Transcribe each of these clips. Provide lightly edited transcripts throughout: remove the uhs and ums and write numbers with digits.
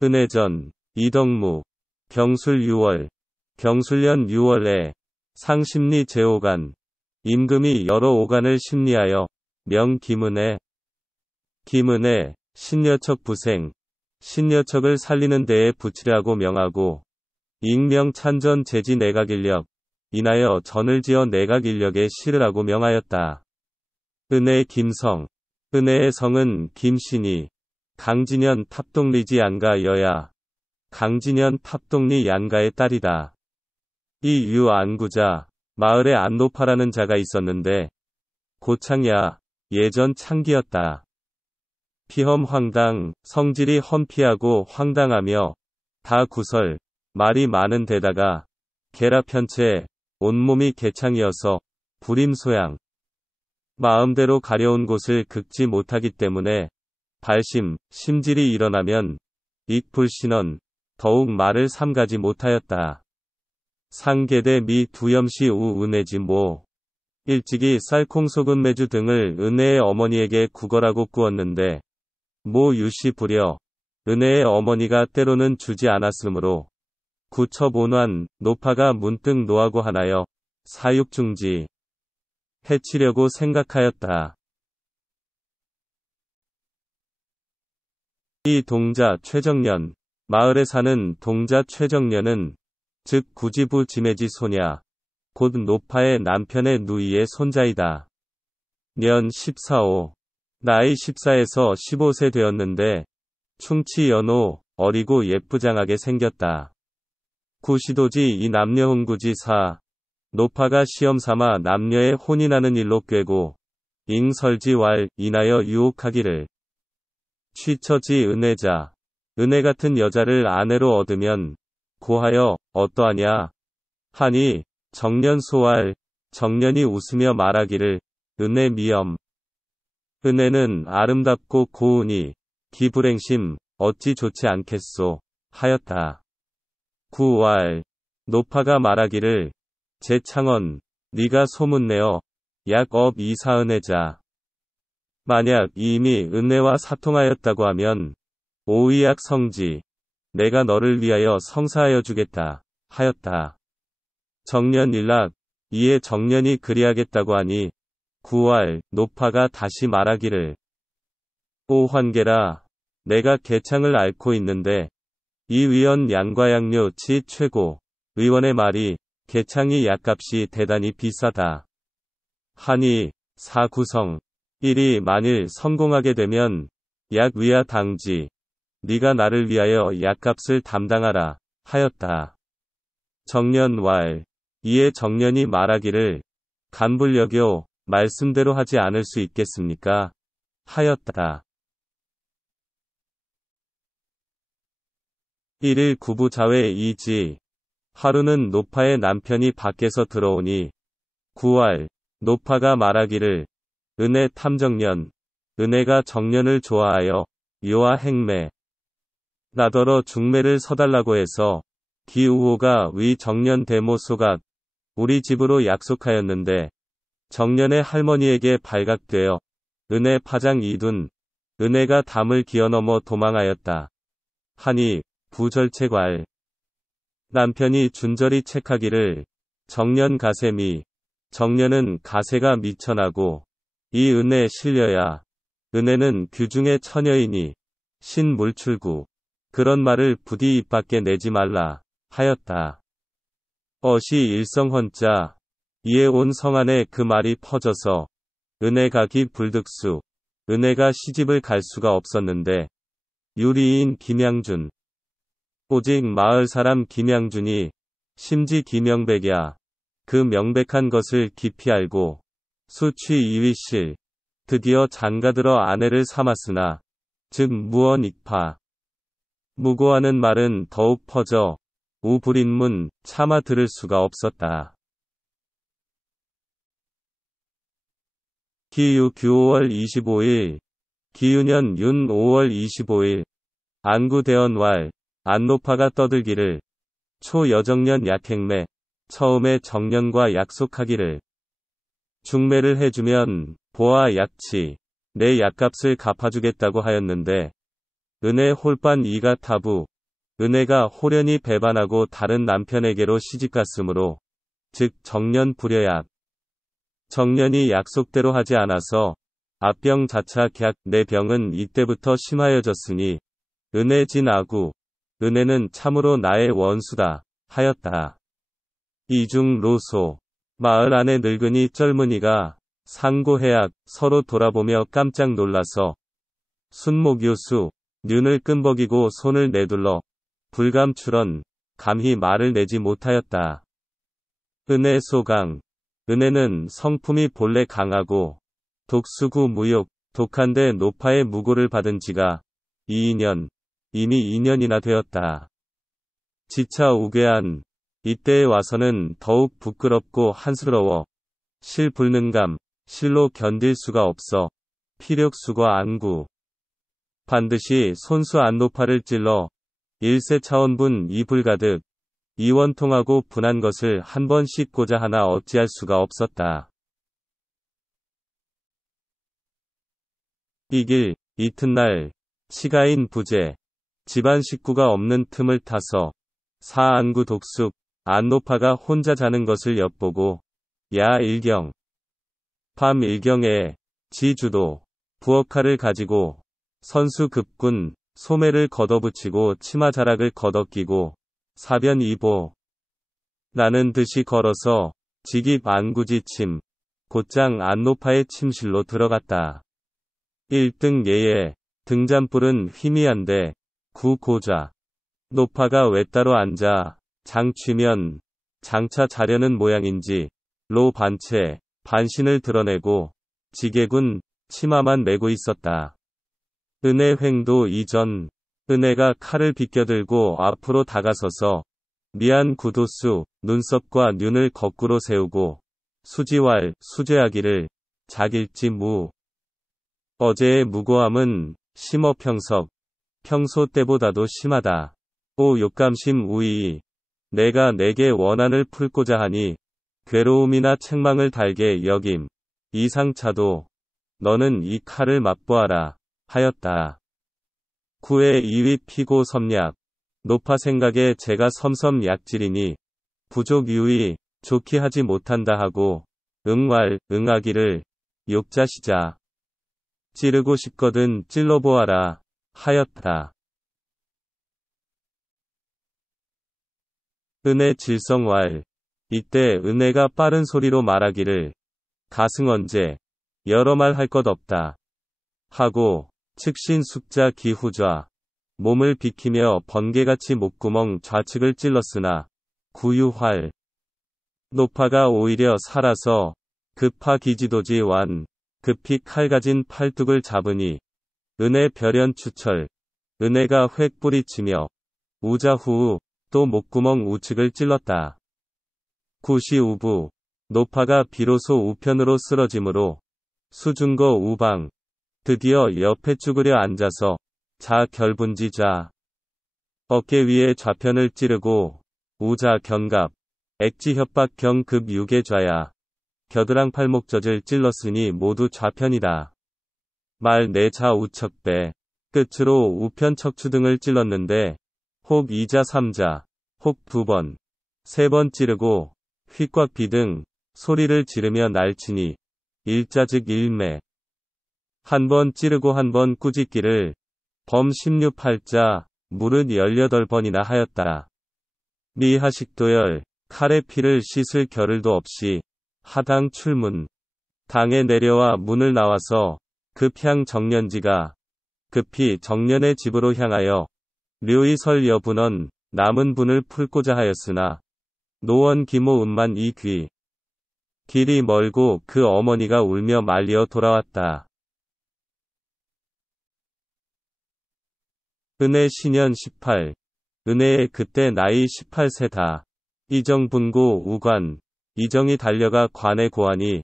은혜전, 이덕무, 경술 6월, 경술년 6월에 상심리 제오간, 임금이 여러 오간을 심리하여 명 김은혜, 신여척 부생, 신여척을 살리는 데에 붙이라고 명하고 익명 찬전 제지 내각인력, 인하여 전을 지어 내각인력에 실으라고 명하였다. 은혜 김성, 은혜의 성은 김신이, 강진현 탑동리지 양가 여야, 강진현 탑동리 양가의 딸이다. 이 유안구자, 마을에 안노파라는 자가 있었는데 고창야, 예전 창기였다. 피험 황당, 성질이 험피하고 황당하며 다 구설, 말이 많은 데다가 계라편체, 온몸이 개창이어서 불임소양. 마음대로 가려운 곳을 긁지 못하기 때문에 발심, 심질이 일어나면 익불신언, 더욱 말을 삼가지 못하였다. 상계대 미 두염시 우 은혜지 모. 일찍이 쌀콩소금 매주 등을 은혜의 어머니에게 구걸하고 꾸었는데 모 유씨 부려 은혜의 어머니가 때로는 주지 않았으므로 구첩온환 노파가 문득 노하고 하나여 사육중지 해치려고 생각하였다. 이 동자 최정년, 마을에 사는 동자 최정년은 즉 구지부 지매지 소냐, 곧 노파의 남편의 누이의 손자이다. 년 14호, 나이 14에서 15세 되었는데 충치 연호, 어리고 예쁘장하게 생겼다. 구시도지 이 남녀 흥구지 사, 노파가 시험삼아 남녀의 혼인하는 일로 꿰고 잉설지왈 인하여 유혹하기를 취처지 은혜자, 은혜 같은 여자를 아내로 얻으면 고하여 어떠하냐 하니 정년소알, 정년이 웃으며 말하기를 은혜 미엄. 은혜는 아름답고 고우니 기불행심 어찌 좋지 않겠소 하였다. 구왈, 노파가 말하기를 제창원, 네가 소문내어 약업 이사은혜자. 만약 이미 은혜와 사통하였다고 하면 오의약 성지, 내가 너를 위하여 성사하여 주겠다 하였다. 정년 일락, 이에 정년이 그리하겠다고 하니 구왈, 노파가 다시 말하기를 오 환계라, 내가 개창을 앓고 있는데 이 위원 양과양료 치 최고, 의원의 말이 개창이 약값이 대단히 비싸다 하니 사구성, 일이 만일 성공하게 되면 약 위하 당지, 네가 나를 위하여 약값을 담당하라 하였다. 정년왈, 이에 정년이 말하기를 간불력요, 말씀대로 하지 않을 수 있겠습니까 하였다. 1일 구부자회 이지, 하루는 노파의 남편이 밖에서 들어오니 구왈, 노파가 말하기를 은혜 탐정년, 은혜가 정년을 좋아하여 요하 행매, 나더러 중매를 서달라고 해서 기우호가 위 정년 대모소각, 우리 집으로 약속하였는데 정년의 할머니에게 발각되어 은혜 파장 이둔, 은혜가 담을 기어넘어 도망하였다 하니 부절체괄. 남편이 준절히 책하기를 정년 가세미, 정년은 가세가 미천하고 이 은혜 실려야, 은혜는 규중의 처녀이니 신물출구, 그런 말을 부디 입 밖에 내지 말라 하였다. 어시 일성헌자, 이에 온 성안에 그 말이 퍼져서 은혜가기 불득수, 은혜가 시집을 갈 수가 없었는데 유리인 김양준, 오직 마을 사람 김양준이 심지 김영백야, 그 명백한 것을 깊이 알고 수취 이위실, 드디어 장가들어 아내를 삼았으나 즉 무언 익파, 무고하는 말은 더욱 퍼져 우불인문 차마 들을 수가 없었다. 기유 규 5월 25일, 기유년 윤 5월 25일, 안구대언왈, 안노파가 떠들기를 초여정년 약행매, 처음에 정년과 약속하기를 중매를 해주면 보아 약치, 내 약값을 갚아주겠다고 하였는데 은혜 홀반 이가 타부. 은혜가 홀연히 배반하고 다른 남편에게로 시집갔으므로, 즉 정년 불여약. 정년이 약속대로 하지 않아서 앞병 자차 객 내 병은 이때부터 심하여졌으니 은혜 진 아구. 은혜는 참으로 나의 원수다 하였다. 이중 로소. 마을 안에 늙은이 젊은이가 상고해약 서로 돌아보며 깜짝 놀라서 순모교수 눈을 끔벅이고 손을 내둘러 불감출언 감히 말을 내지 못하였다. 은혜 소강. 은혜는 성품이 본래 강하고 독수구 무욕 독한데 노파의 무고를 받은 지가 이미 2년이나 되었다. 지차 우괴한 이때에 와서는 더욱 부끄럽고 한스러워 실 불능감 실로 견딜 수가 없어 피력수과 안구. 반드시 손수 안노파를 찔러 일세 차원분 이불 가득 이원통하고 분한 것을 한 번 씻고자 하나 어찌할 수가 없었다. 이길 이튿날 치가인 부재 집안 식구가 없는 틈을 타서 사안구 독숙 안노파가 혼자 자는 것을 엿보고 야 일경. 밤 일경에 지주도 부엌칼을 가지고 선수급군 소매를 걷어붙이고 치마자락을 걷어끼고 사변 이보. 나는 듯이 걸어서 직입 안구지침 곧장 안노파의 침실로 들어갔다. 1등 예에 등잔불은 희미한데 구고자. 노파가 외따로 앉아 장취면 장차 자려는 모양인지 로 반채 반신을 드러내고 지게군 치마만 메고 있었다. 은혜 횡도 이전. 은혜가 칼을 비껴들고 앞으로 다가서서 미안 구도수 눈썹과 눈을 거꾸로 세우고 수지왈 수죄하기를 자길지 무. 어제의 무고함은 심어평석 평소 때보다도 심하다. 오 욕감심 우이. 내가 내게 원한을 풀고자 하니 괴로움이나 책망을 달게 여김. 이상차도 너는 이 칼을 맛보아라 하였다. 구의 이윗 피고 섬약. 노파 생각에 제가 섬섬 약질이니 부족 유의 좋게 하지 못한다 하고 응왈 응하기를 욕자시자. 찌르고 싶거든 찔러보아라 하였다. 은혜 질성왈. 이때 은혜가 빠른 소리로 말하기를 가승언제 여러 말 할 것 없다 하고 측신 숙자 기후좌 몸을 비키며 번개같이 목구멍 좌측을 찔렀으나 구유활. 노파가 오히려 살아서 급하 기지도지 완 급히 칼 가진 팔뚝을 잡으니 은혜 별연 추철. 은혜가 획 뿌리치며 우자후우 또 목구멍 우측을 찔렀다. 구시 우부. 노파가 비로소 우편으로 쓰러지므로 수중거 우방. 드디어 옆에 쭈그려 앉아서 자 결분지자. 어깨 위에 좌편을 찌르고 우자 견갑. 액지 협박 경급 유계좌야. 겨드랑 팔목젖을 찔렀으니 모두 좌편이다. 말 내자 우척배. 끝으로 우편 척추 등을 찔렀는데 혹 2자 3자, 혹 2번, 3번 찌르고 휙꽉 비등 소리를 지르며 날치니 일자 즉 일매. 한 번 찌르고 한 번 꾸짖기를 범 16팔자 무릇 18번이나 하였다. 미하식도열 칼의 피를 씻을 겨를도 없이 하당 출문. 당에 내려와 문을 나와서 급향 정년지가 급히 정년의 집으로 향하여 묘히 설 여분원 남은 분을 풀고자 하였으나 노원 기모 음만 이 귀. 길이 멀고 그 어머니가 울며 말리어 돌아왔다. 은혜 신년 18. 은혜의 그때 나이 18세다. 이정분고 우관. 이정이 달려가 관에 고하니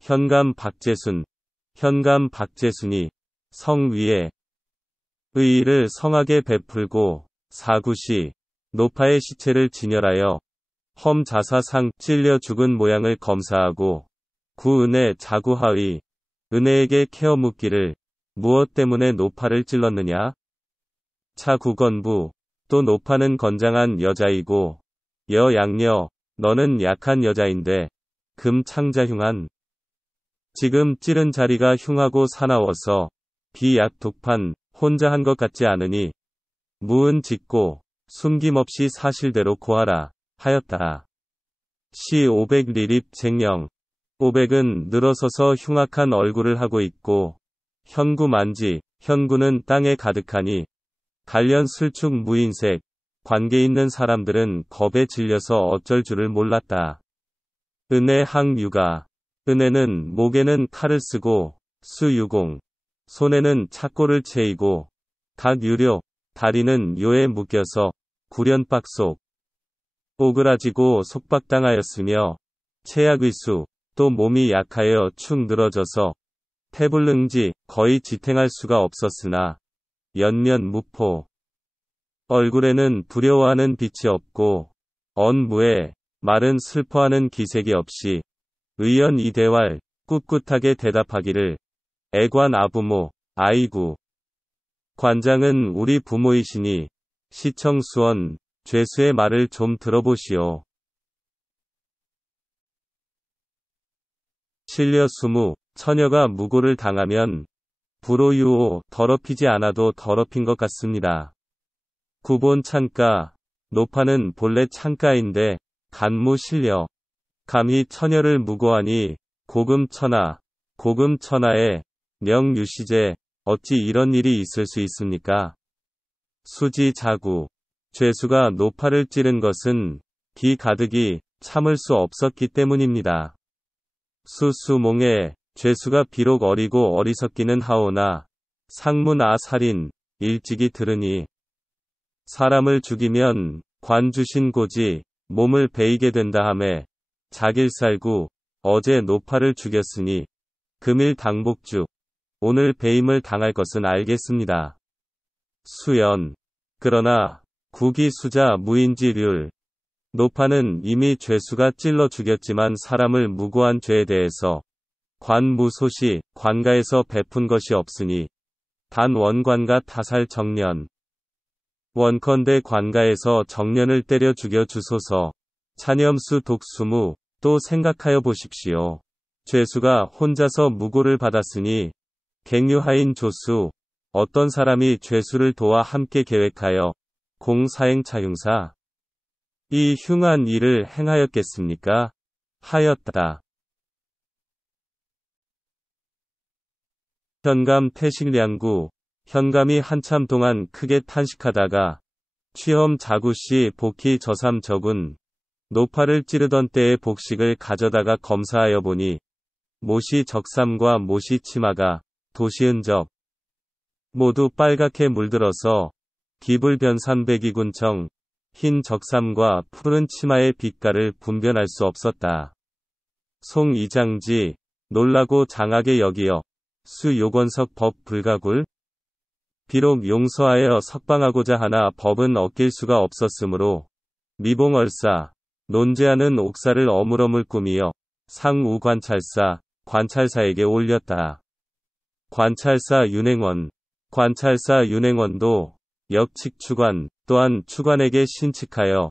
현감 박재순이 성 위에 의의를 성하게 베풀고 사구시 노파의 시체를 진열하여 험 자사상 찔려 죽은 모양을 검사하고 구 은혜 자구하의. 은혜에게 캐어 묻기를 무엇 때문에 노파를 찔렀느냐? 차국원부, 또 노파는 건장한 여자이고, 여양녀, 너는 약한 여자인데, 금창자흉한. 지금 찌른 자리가 흉하고 사나워서, 비약독판, 혼자 한 것 같지 않으니, 무은 짓고, 숨김없이 사실대로 고하라, 하였다. 시 500리립 쟁령. 500은 늘어서서 흉악한 얼굴을 하고 있고, 현구만지, 현구는 땅에 가득하니, 관련 슬축 무인색, 관계 있는 사람들은 겁에 질려서 어쩔 줄을 몰랐다. 은혜 항유가. 은혜는 목에는 칼을 쓰고, 수유공. 손에는 착고를 채이고, 각유료, 다리는 요에 묶여서, 구련박 속. 오그라지고 속박당하였으며, 체약의수, 또 몸이 약하여 축 늘어져서, 태불능지, 거의 지탱할 수가 없었으나, 연면 무포. 얼굴에는 두려워하는 빛이 없고, 언무에, 말은 슬퍼하는 기색이 없이, 의연 이대왈, 꿋꿋하게 대답하기를, 애관 아부모, 아이구. 관장은 우리 부모이시니, 시청수원, 죄수의 말을 좀 들어보시오. 실려수무, 처녀가 무고를 당하면, 불호유오, 더럽히지 않아도 더럽힌 것 같습니다. 구본 창가, 노파는 본래 창가인데, 간무 실려. 감히 처녀를 무고하니, 고금천하에, 명유시제, 어찌 이런 일이 있을 수 있습니까? 수지자구. 죄수가 노파를 찌른 것은, 기 가득이, 참을 수 없었기 때문입니다. 수수몽에, 죄수가 비록 어리고 어리석기는 하오나, 상문아 살인, 일찍이 들으니, 사람을 죽이면, 관 주신 고지, 몸을 베이게 된다 하매, 자길살구, 어제 노파를 죽였으니, 금일 당복주, 오늘 배임을 당할 것은 알겠습니다. 수연. 그러나, 구기수자 무인지률. 노파는 이미 죄수가 찔러 죽였지만 사람을 무고한 죄에 대해서, 관무소시, 관가에서 베푼 것이 없으니, 단 원관가 타살 정년. 원컨대 관가에서 정년을 때려 죽여 주소서. 찬염수 독수무, 또 생각하여 보십시오. 죄수가 혼자서 무고를 받았으니, 갱유하인 조수, 어떤 사람이 죄수를 도와 함께 계획하여, 공사행차흉사. 이 흉한 일을 행하였겠습니까? 하였다. 현감 태식량구. 현감이 한참 동안 크게 탄식하다가, 취험 자구씨 복희 저삼 적은, 노파를 찌르던 때의 복식을 가져다가 검사하여 보니, 못이 적삼과 못이 치마가, 도시은적, 모두 빨갛게 물들어서, 기불변삼백이군청, 흰 적삼과 푸른 치마의 빛깔을 분별할 수 없었다. 송이장지, 놀라고 장하게 여기어, 수요건석 법 불가굴? 비록 용서하여 석방하고자 하나 법은 어길 수가 없었으므로, 미봉얼사, 논제하는 옥사를 어물어물 꾸미어, 상우 관찰사에게 올렸다. 관찰사 윤행원. 관찰사 윤행원도, 역칙추관, 또한 추관에게 신칙하여,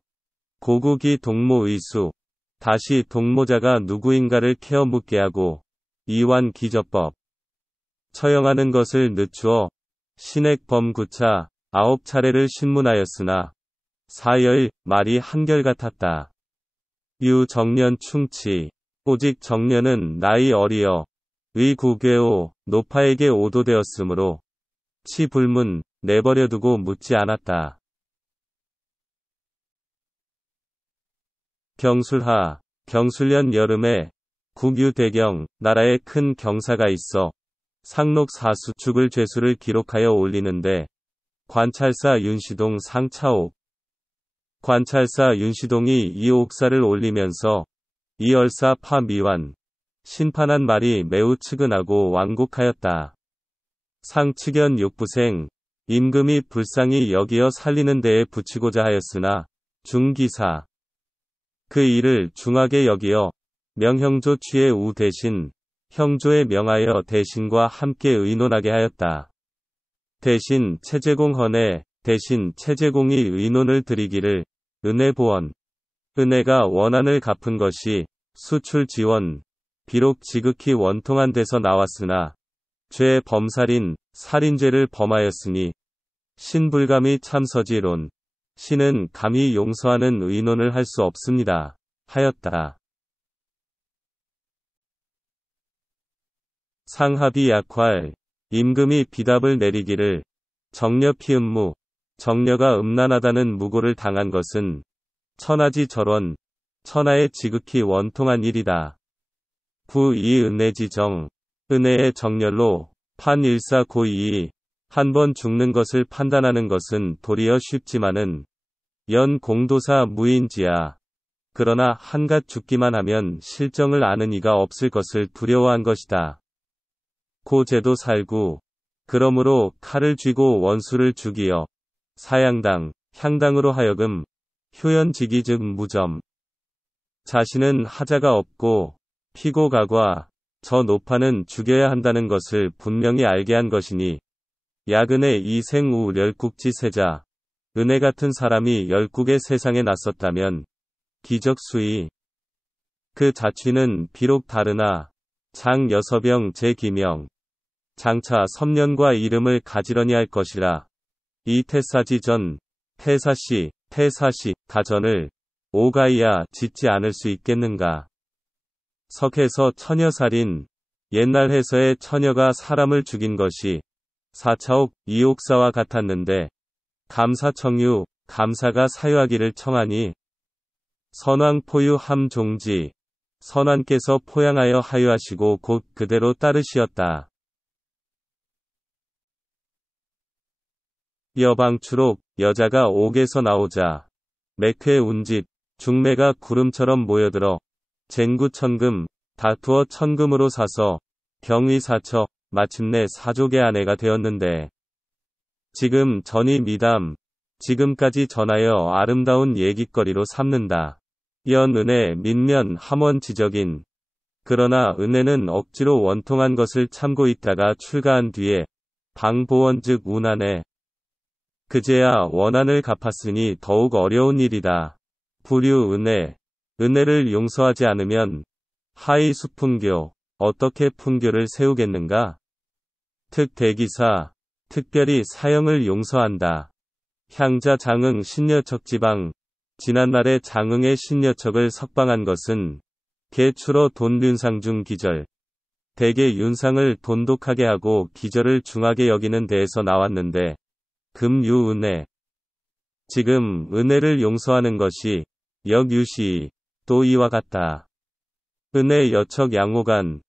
고국이 동모의수, 다시 동모자가 누구인가를 캐어 묻게 하고, 이완 기저법. 처형하는 것을 늦추어, 신액 범구차, 9차례를 신문하였으나, 사열, 말이 한결같았다. 유 정년 충치. 오직 정년은 나이 어리어, 의구괴오, 노파에게 오도되었으므로, 치불문, 내버려두고 묻지 않았다. 경술하. 경술년 여름에, 국유대경, 나라에 큰 경사가 있어, 상록사수 죽을 죄수를 기록하여 올리는데, 관찰사 윤시동 상차옥. 관찰사 윤시동이 이 옥사를 올리면서, 이열사 파미완, 심판한 말이 매우 측은하고 완곡하였다. 상측연 욕부생, 임금이 불쌍히 여기어 살리는 데에 붙이고자 하였으나, 중기사. 그 일을 중하게 여기어, 명형조 취의 우 대신, 형조에 명하여 대신과 함께 의논하게 하였다. 대신 체제공헌에 대신 체제공의 의논을 드리기를 은혜보원. 은혜가 원한을 갚은 것이 수출 지원, 비록 지극히 원통한 데서 나왔으나 죄 범살인, 살인죄를 범하였으니 신불감이 참서지론. 신은 감히 용서하는 의논을 할 수 없습니다. 하였다. 상합이 약활. 임금이 비답을 내리기를 정려 피음무. 정려가 음란하다는 무고를 당한 것은 천하지 절원. 천하의 지극히 원통한 일이다. 부 이 은혜지정. 은혜의 정렬로 판일사 고이이. 한 번 죽는 것을 판단하는 것은 도리어 쉽지만은 연 공도사 무인지야. 그러나 한갓 죽기만 하면 실정을 아는 이가 없을 것을 두려워한 것이다. 고제도 살구. 그러므로 칼을 쥐고 원수를 죽이어 사양당, 향당으로 하여금 효연지기 즉 무점. 자신은 하자가 없고 피고가과 저 노파는 죽여야 한다는 것을 분명히 알게 한 것이니 야근의 이생우 멸국지 세자. 은혜 같은 사람이 열국의 세상에 났었다면 기적수이. 그 자취는 비록 다르나 장 6병 제2명. 장차 섭년과 이름을 가지런히 할 것이라. 이 태사지 전, 태사시, 가전을 오가이야 짓지 않을 수 있겠는가. 석해서 처녀살인. 옛날 해서의 처녀가 사람을 죽인 것이 사차옥, 이옥사와 같았는데 감사청유, 감사가 사유하기를 청하니 선왕 포유 함종지. 선왕께서 포양하여 하유하시고 곧 그대로 따르시었다. 여방추록. 여자가 옥에서 나오자 맥회 운집. 중매가 구름처럼 모여들어 쟁구천금. 다투어 천금으로 사서 경위사처. 마침내 사족의 아내가 되었는데 지금 전이 미담. 지금까지 전하여 아름다운 얘기거리로 삼는다. 연은혜 민면 함원지적인. 그러나 은혜는 억지로 원통한 것을 참고 있다가 출가한 뒤에 방보원 즉 운하네. 그제야 원한을 갚았으니 더욱 어려운 일이다. 부류 은혜. 은혜를 용서하지 않으면 하이 수풍교. 어떻게 풍교를 세우겠는가? 특대기사. 특별히 사형을 용서한다. 향자 장흥 신여척 지방. 지난날에 장흥의 신여척을 석방한 것은 개추러 돈륜상중 기절. 대개 윤상을 돈독하게 하고 기절을 중하게 여기는 데에서 나왔는데 금유은혜. 지금 은혜를 용서하는 것이 역유시. 또 이와 같다. 은혜 여척 양호간.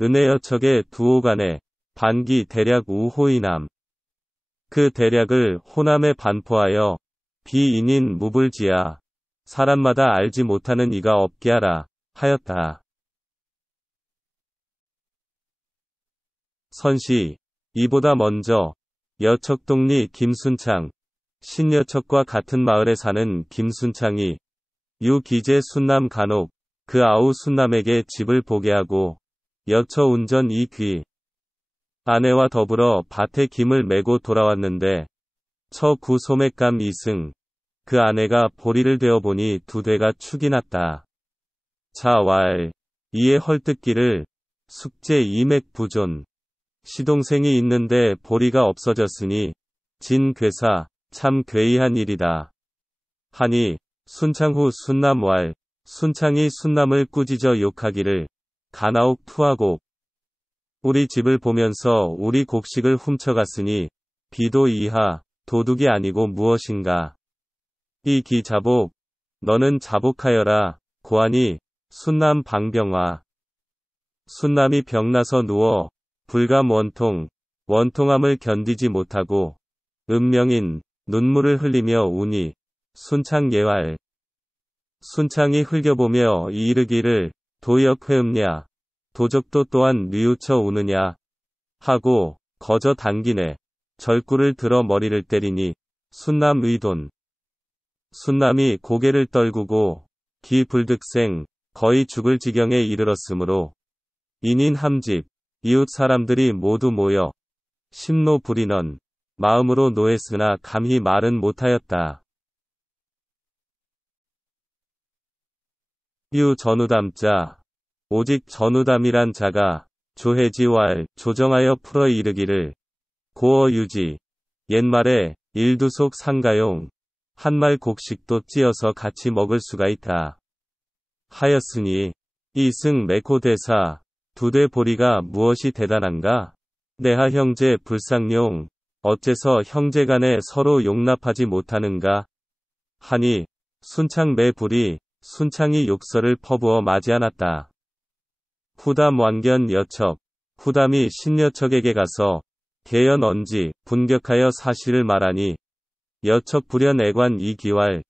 은혜 여척의 두호간에 반기 대략 우호이남. 그 대략을 호남에 반포하여 비인인 무불지야. 사람마다 알지 못하는 이가 없게 하라. 하였다. 선시. 이보다 먼저 여척동리 김순창. 신여척과 같은 마을에 사는 김순창이 유기재 순남 간혹. 그 아우 순남에게 집을 보게 하고 여처 운전 이 귀. 아내와 더불어 밭에 김을 메고 돌아왔는데 처 구 소맥감 이승. 그 아내가 보리를 되어보니 두 대가 축이 났다. 자왈. 이에 헐뜯기를 숙제 이맥 부존. 시동생이 있는데 보리가 없어졌으니 진괴사. 참 괴이한 일이다. 하니 순창 후 순남왈. 순창이 순남을 꾸짖어 욕하기를 가나옥 투하곡. 우리 집을 보면서 우리 곡식을 훔쳐갔으니 비도 이하. 도둑이 아니고 무엇인가. 이 기자복. 너는 자복하여라. 고하니 순남 방병화. 순남이 병나서 누워 불감 원통. 원통함을 견디지 못하고 은명인 눈물을 흘리며 우니 순창 예활. 순창이 흘겨보며 이르기를 도역 회음냐. 도적도 또한 뉘우쳐 우느냐. 하고 거저 당기네. 절구를 들어 머리를 때리니 순남 의돈. 순남이 고개를 떨구고 기불득생. 거의 죽을 지경에 이르렀으므로 인인 함집. 이웃 사람들이 모두 모여 심노 불인원. 마음으로 노했으나 감히 말은 못하였다. 유 전우담자. 오직 전우담이란 자가 조해지왈 조정하여 풀어 이르기를 고어 유지. 옛말에 일두속 상가용 한말 곡식도 찧어서 같이 먹을 수가 있다. 하였으니 이승 매코 대사 두대 보리가 무엇이 대단한가? 내하 형제 불상용 어째서 형제간에 서로 용납하지 못하는가? 하니 순창 매불이 순창이 욕설을 퍼부어 맞이하났다. 후담 완견 여척. 후담이 신여척에게 가서 개연 언지 분격하여 사실을 말하니 여척 불연 애관 이기왈.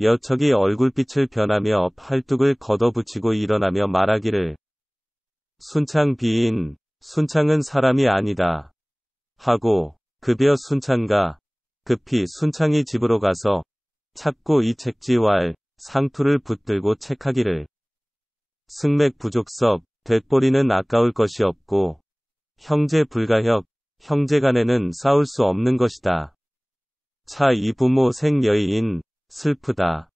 여척이 얼굴빛을 변하며 팔뚝을 걷어붙이고 일어나며 말하기를 순창 비인 순창은 사람이 아니다 하고 급여 순창가 급히 순창이 집으로 가서 찾고 이 책지왈 상투를 붙들고 책하기를 승맥 부족섭 돛보리는 아까울 것이 없고 형제 불가협 형제간에는 싸울 수 없는 것이다. 차 이 부모 생여인 슬프다.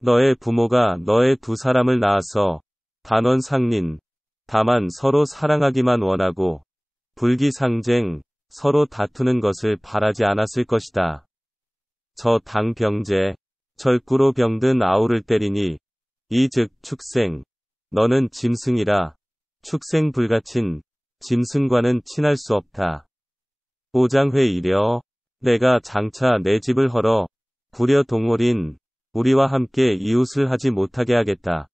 너의 부모가 너의 두 사람을 낳아서 단원 상린 다만 서로 사랑하기만 원하고 불기상쟁 서로 다투는 것을 바라지 않았을 것이다. 저 당병제 절구로 병든 아우를 때리니 이 즉 축생 너는 짐승이라 축생 불가친 짐승과는 친할 수 없다. 오장회 이려 내가 장차 내 집을 헐어 부려 동홀인 우리와 함께 이웃을 하지 못하게 하겠다.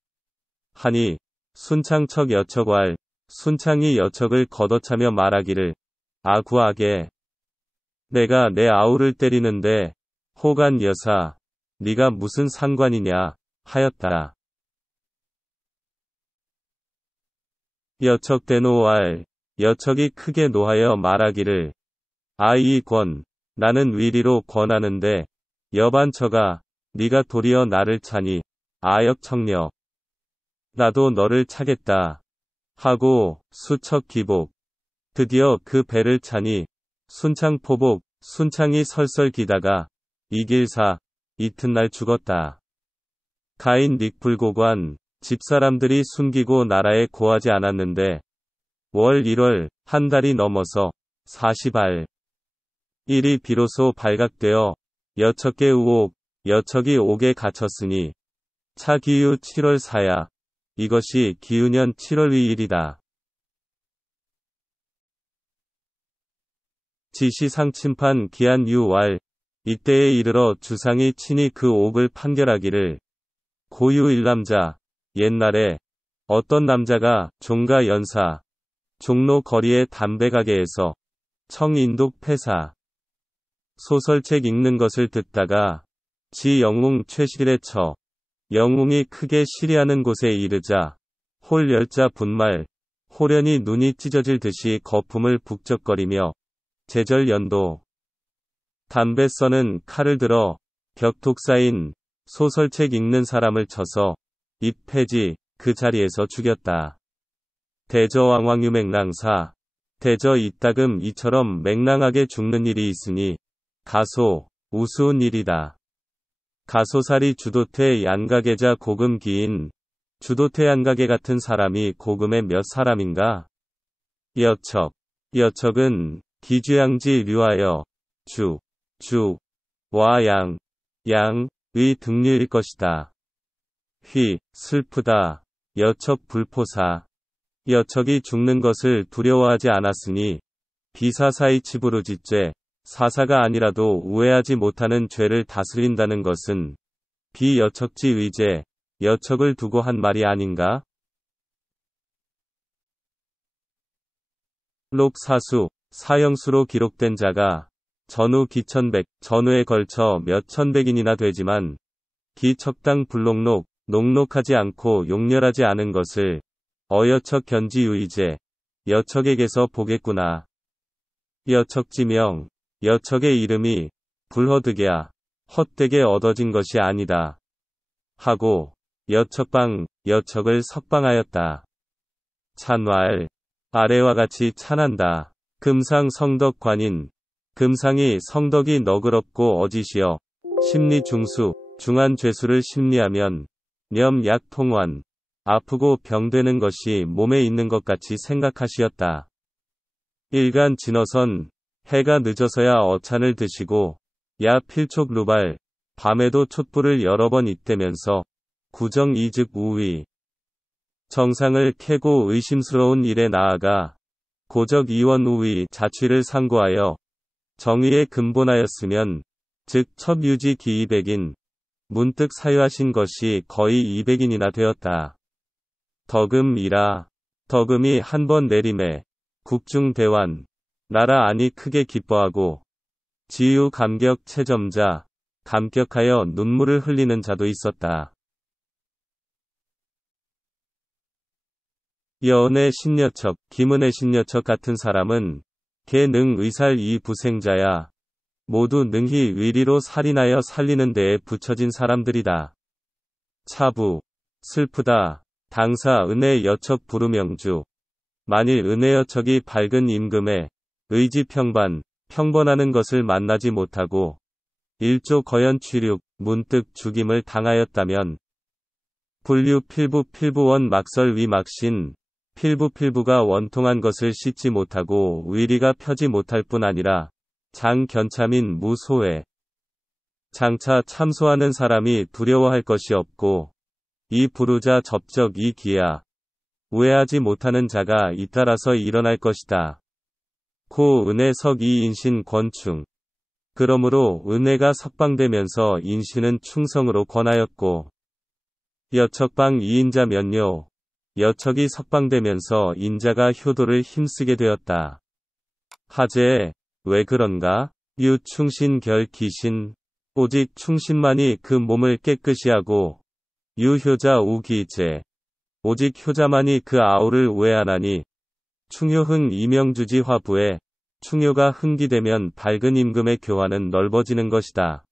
하니 순창척 여척왈 순창이 여척을 걷어차며 말하기를 아구하게 내가 내 아우를 때리는데 호간 여사 네가 무슨 상관이냐 하였다. 여척 대노왈 여척이 크게 노하여 말하기를 아이 권 나는 위리로 권하는데 여반처가 네가 도리어 나를 차니 아역 청녀 나도 너를 차겠다 하고 수척 기복 드디어 그 배를 차니 순창 포복 순창이 설설 기다가 이길사 이튿날 죽었다. 가인 닉불고관 집사람들이 숨기고 나라에 고하지 않았는데 월 1월 한 달이 넘어서 40알 일이 비로소 발각되어 여척계 우옥 여척이 옥에 갇혔으니 차 기유 7월 4야 이것이 기유년 7월 2일이다. 지시상 침판 기한 유왈 이때에 이르러 주상이 친히 그 옥을 판결하기를 고유 일남자 옛날에 어떤 남자가 종가 연사 종로 거리의 담배가게에서 청인독 폐사 소설책 읽는 것을 듣다가 지 영웅 최실에 처 영웅이 크게 시리하는 곳에 이르자 홀 열자 분말 홀연히 눈이 찢어질 듯이 거품을 북적거리며 제절연도 담배 써는 칼을 들어 벽독사인 소설책 읽는 사람을 쳐서 입 폐지 그 자리에서 죽였다. 대저왕왕유맹랑사 대저 이따금 이처럼 맹랑하게 죽는 일이 있으니 가소 우스운 일이다. 가소살이 주도태 얀가계자 고금 기인 주도태 얀가계 같은 사람이 고금의 몇 사람인가? 여척 여척은 기주양지 류하여 와 양의 등류일 것이다. 휘 슬프다. 여척 불포사 여척이 죽는 것을 두려워하지 않았으니 비사사이치부르지죄 사사가 아니라도 우애하지 못하는 죄를 다스린다는 것은 비여척지 의제 여척을 두고 한 말이 아닌가? 록사수 사형수로 기록된 자가 전후 기천백 전후에 걸쳐 몇 천백인이나 되지만 기척당 불록록 녹록하지 않고 용렬하지 않은 것을 어여척 견지유의제 여척에게서 보겠구나. 여척지명 여척의 이름이 불허득야 헛되게 얻어진 것이 아니다. 하고 여척방 여척을 석방하였다. 찬왈 아래와 같이 찬한다. 금상 성덕관인 금상이 성덕이 너그럽고 어지시어 심리 중수, 중한 죄수를 심리하면 념약 통환, 아프고 병되는 것이 몸에 있는 것 같이 생각하시었다. 일간 진어선, 해가 늦어서야 어찬을 드시고, 야 필촉 루발, 밤에도 촛불을 여러 번 잇대면서, 구정 이즉 우위. 정상을 캐고 의심스러운 일에 나아가, 고적 이원 우위 자취를 상고하여, 정의에 근본하였으면, 즉 첫 유지 기 200인, 문득 사유하신 것이 거의 200인이나 되었다. 덕음이라. 덕음이 한 번 내림에 국중대환 나라 아니 크게 기뻐하고 지유 감격 체점자 감격하여 눈물을 흘리는 자도 있었다. 여은의 신여척, 김은의 신여척 같은 사람은 개능 의살 이 부생자야. 모두 능히 의리로 살인하여 살리는 데에 붙여진 사람들이다. 차부. 슬프다. 당사 은혜 여척 부르명주. 만일 은혜 여척이 밝은 임금에 의지평반, 평번하는 것을 만나지 못하고 일조 거연 취륙, 문득 죽임을 당하였다면 불류 필부 필부원 막설 위 막신, 필부 필부가 원통한 것을 씻지 못하고 의리가 펴지 못할 뿐 아니라 장 견참인 무소회. 장차 참소하는 사람이 두려워할 것이 없고 이 부르자 접적 이 기야. 우애하지 못하는 자가 잇따라서 일어날 것이다. 고 은혜석 이 인신 권충. 그러므로 은혜가 석방되면서 인신은 충성으로 권하였고 여척방 이인자 면요. 여척이 석방되면서 인자가 효도를 힘쓰게 되었다. 하재. 왜 그런가? 유충신 결 기신. 오직 충신만이 그 몸을 깨끗이 하고 유효자 우기제. 오직 효자만이 그 아우를 우애하나니 충효흥 이명주지 화부에 충효가 흥기되면 밝은 임금의 교화는 넓어지는 것이다.